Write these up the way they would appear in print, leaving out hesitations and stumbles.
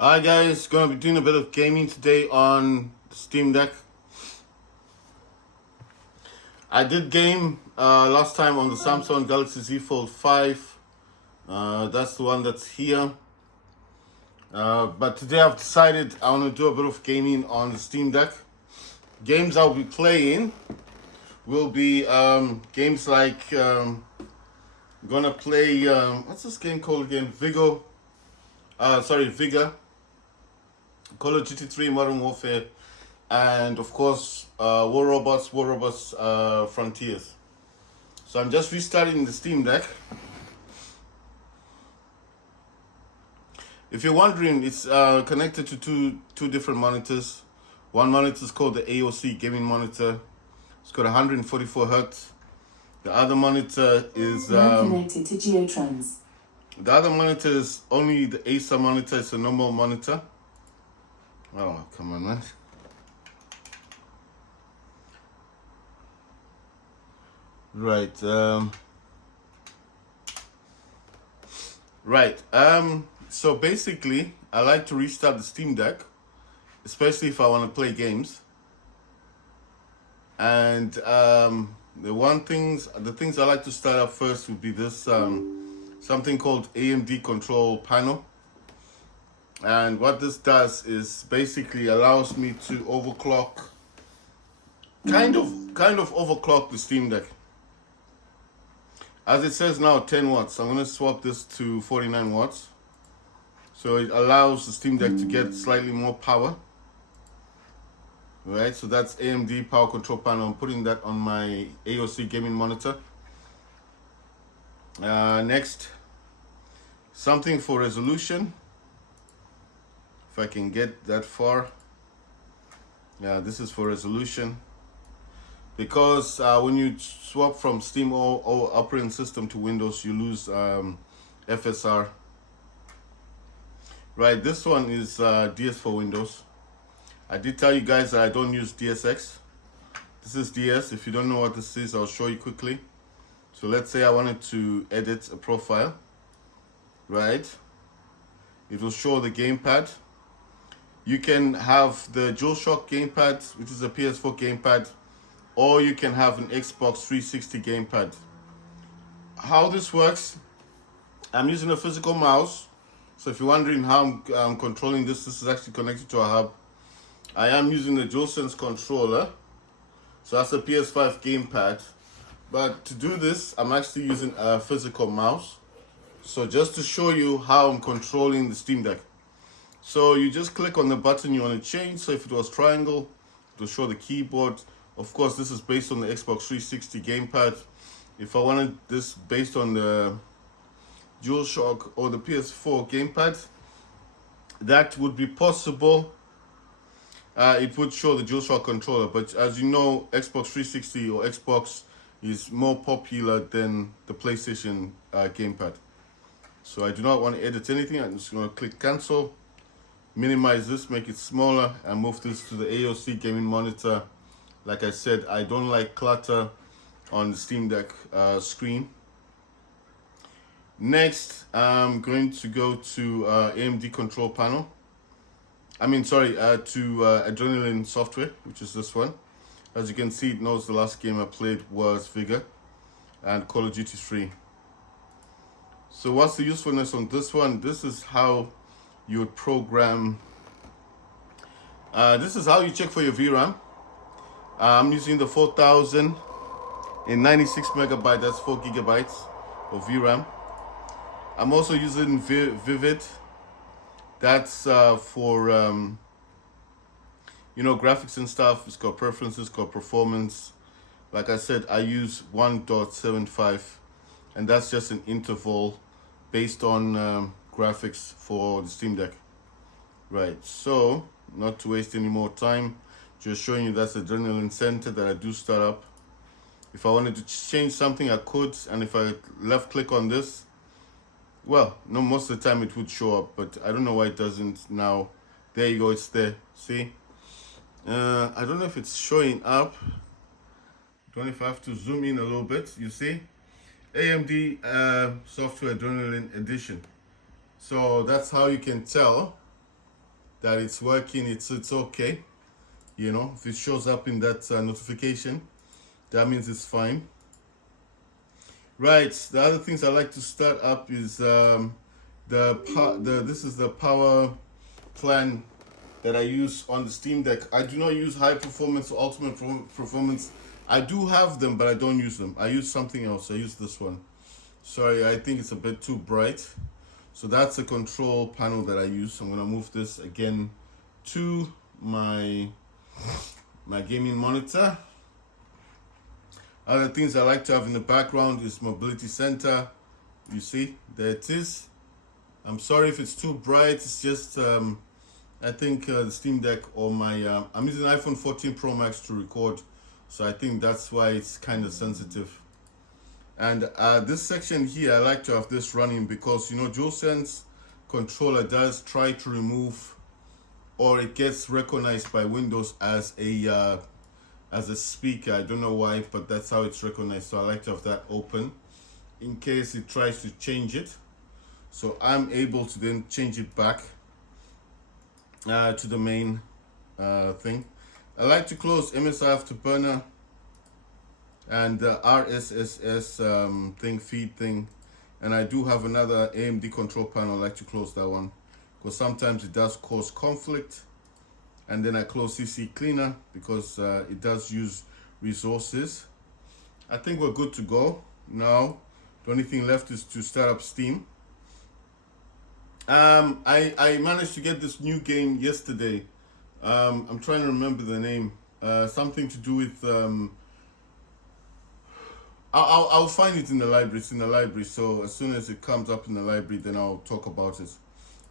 Hi guys, gonna be doing a bit of gaming today on Steam Deck. I did game last time on the Samsung Galaxy Z Fold 5. That's the one that's here. But today I've decided I want to do a bit of gaming on the Steam Deck. Games I'll be playing will be games like gonna play what's this game called again? Vigor, Call of Duty 3 Modern Warfare, and of course War Robots Frontiers. So I'm just restarting the Steam Deck. If you're wondering, it's connected to two different monitors. One monitor is called the AOC gaming monitor. It's got 144 hertz. The other monitor is connected to Geotrons. The other monitor is only the Acer monitor. It's a normal monitor. Oh, come on, man. Right. So basically, I like to restart the Steam Deck, especially if I want to play games. And the things I like to start up first would be this something called AMD control panel. And what this does is basically allows me to overclock, kind of overclock the Steam Deck. As it says now, 10 watts. I'm going to swap this to 49 watts. So it allows the Steam Deck to get slightly more power. Right, so that's AMD power control panel. I'm putting that on my AOC gaming monitor. Next, something for resolution. If I can get that far. Yeah, this is for resolution. Because when you swap from Steam or operating system to Windows, you lose FSR. Right, this one is DS for Windows. I did tell you guys that I don't use DSX. This is DS. If you don't know what this is, I'll show you quickly. So let's say I wanted to edit a profile. Right, it will show the gamepad. You can have the DualShock gamepad, which is a PS4 gamepad, or you can have an Xbox 360 gamepad. How this works, I'm using a physical mouse. So if you're wondering how I'm controlling this is actually connected to a hub. I am using the DualSense controller. So that's a PS5 gamepad. But to do this, I'm actually using a physical mouse. So just to show you how I'm controlling the Steam Deck. So you just click on the button you want to change. So if it was triangle, it will show the keyboard. Of course, this is based on the Xbox 360 gamepad. If I wanted this based on the DualShock or the PS4 gamepad, that would be possible. It would show the DualShock controller, but as you know, Xbox 360 or Xbox is more popular than the PlayStation gamepad. So I do not want to edit anything. I'm just going to click cancel, minimize this, make it smaller, and move this to the AOC gaming monitor. Like I said, I don't like clutter on the Steam Deck screen. Next, I'm going to go to AMD control panel. To Adrenaline software, which is this one. As you can see, it knows the last game I played was Vigor and Call of Duty 3. So what's the usefulness on this one? This is how you would program. This is how you check for your VRAM. I'm using the 4000 in 96 megabyte, that's 4 gigabytes of VRAM. I'm also using Vivid. That's for graphics and stuff. It's got preferences, it's got performance. Like I said, I use 1.75, and that's just an interval based on graphics for the Steam Deck. Right, so not to waste any more time, just showing you that's the Adrenaline Center that I do start up. If I wanted to change something, I could, and if I left click on this, well, no, most of the time it would show up, but I don't know why it doesn't now. There you go, it's there. See? I don't know if it's showing up. I don't know if I have to zoom in a little bit. You see? AMD Software Adrenaline Edition. So that's how you can tell that it's working, it's okay. You know, if it shows up in that notification, that means it's fine. Right. The other things I like to start up is this is the power plan that I use on the Steam Deck. I do not use high performance or ultimate performance. I do have them, but I don't use them. I use something else. I use this one. Sorry, I think it's a bit too bright. So that's a control panel that I use. I'm gonna move this again to my gaming monitor. Other things I like to have in the background is mobility center. You see, there it is. I'm sorry if it's too bright. It's just I think the Steam Deck or my I'm using an iPhone 14 Pro Max to record, so I think that's why it's kind of sensitive. And this section here, I like to have this running because, you know, DualSense controller does try to remove, or it gets recognized by Windows as a speaker. I don't know why, but that's how it's recognized. So I like to have that open in case it tries to change it. So I'm able to then change it back to the main thing. I like to close MSI Afterburner and the RSS feed thing, and I do have another AMD control panel. I like to close that one because sometimes it does cause conflict. And then I close CC Cleaner because it does use resources. I think we're good to go now. The only thing left is to start up Steam. I managed to get this new game yesterday. I'm trying to remember the name. Something to do with I'll find it in the library. It's in the library, so as soon as it comes up in the library, then I'll talk about it.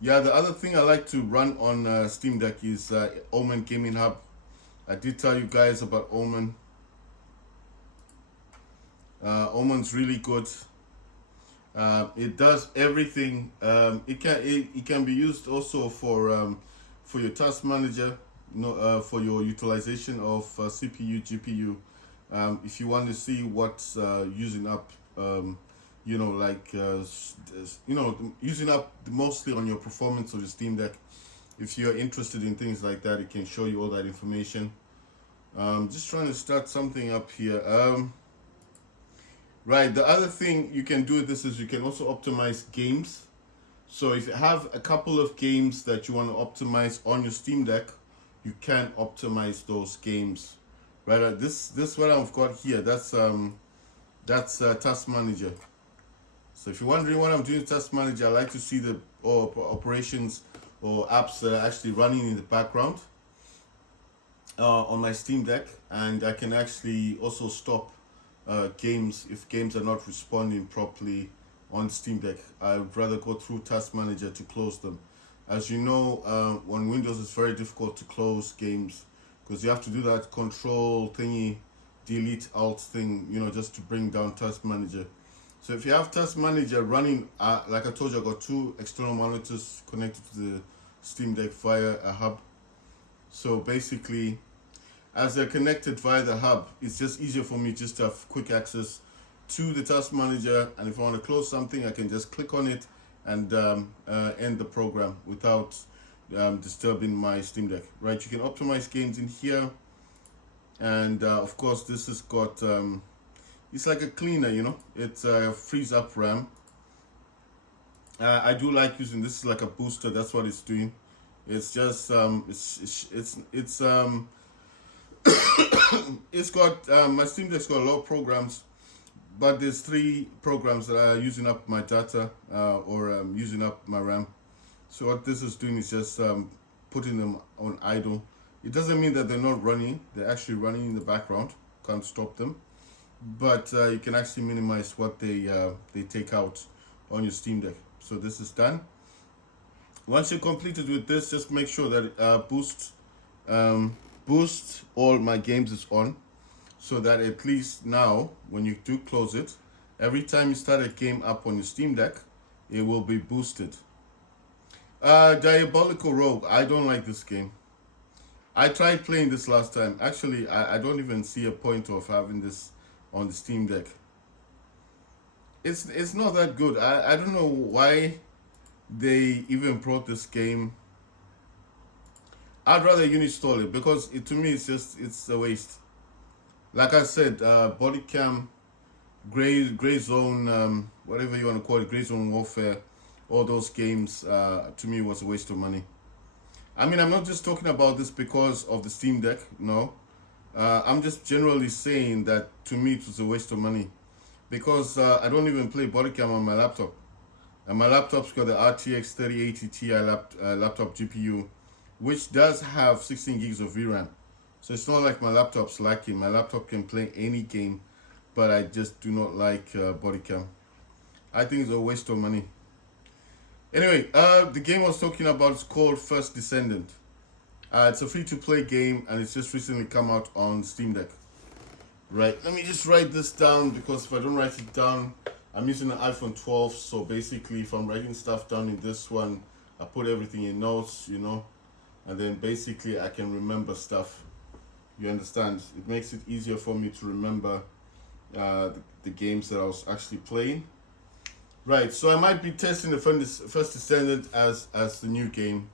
Yeah, the other thing I like to run on Steam Deck is Omen Gaming Hub. I did tell you guys about Omen. Omen's really good. It does everything. It can be used also for your task manager, you know, for your utilization of CPU, GPU. If you want to see what's using up, you know, like you know, using up mostly on your performance of the Steam Deck. If you're interested in things like that, it can show you all that information. Just trying to start something up here. Right, the other thing you can do with this is you can also optimize games. So if you have a couple of games that you want to optimize on your Steam Deck, you can optimize those games. Right, this what I've got here, that's Task Manager. So if you're wondering what I'm doing with Task Manager, I like to see the operations or apps that are actually running in the background on my Steam Deck, and I can actually also stop games if games are not responding properly on Steam Deck. I would rather go through Task Manager to close them. As you know, on Windows it's very difficult to close games because you have to do that control thingy, delete alt thing, you know, just to bring down Task Manager. So if you have Task Manager running, like I told you, I got two external monitors connected to the Steam Deck via a hub. So basically, as they're connected via the hub, it's just easier for me just to have quick access to the Task Manager, and if I want to close something, I can just click on it and end the program without disturbing my Steam Deck. Right, you can optimize games in here, and of course this has got it's like a cleaner, you know, it frees up RAM. I do like using this is like a booster. That's what it's doing. It's just it's it's got my Steam Deck's got a lot of programs, but there's 3 programs that are using up my data or using up my RAM. So what this is doing is just putting them on idle. It doesn't mean that they're not running. They're actually running in the background. Can't stop them, but you can actually minimize what they take out on your Steam Deck. So this is done. Once you're completed with this, just make sure that boost all my games is on, so that at least now when you do close it, every time you start a game up on your Steam Deck, it will be boosted. Diabolical Rogue, I don't like this game. I tried playing this last time. Actually, I don't even see a point of having this on the Steam Deck. It's not that good. I don't know why they even brought this game I'd rather you install it because to me it's a waste. Like I said, body cam, gray zone, whatever you want to call it, gray zone warfare, all those games to me was a waste of money. I mean, I'm not just talking about this because of the Steam Deck. No, I'm just generally saying that to me it was a waste of money because I don't even play body cam on my laptop. And my laptop's got the RTX 3080 Ti laptop GPU, which does have 16 gigs of VRAM. So it's not like my laptop's lacking. My laptop can play any game, but I just do not like body cam. I think it's a waste of money. Anyway, the game I was talking about is called First Descendant. It's a free-to-play game, and it's just recently come out on Steam Deck. Right, let me just write this down because if I don't write it down, I'm using an iPhone 12, so basically if I'm writing stuff down in this one, I put everything in notes, you know, and then basically I can remember stuff. You understand? It makes it easier for me to remember the games that I was actually playing. Right, so I might be testing the First Descendant as the new game.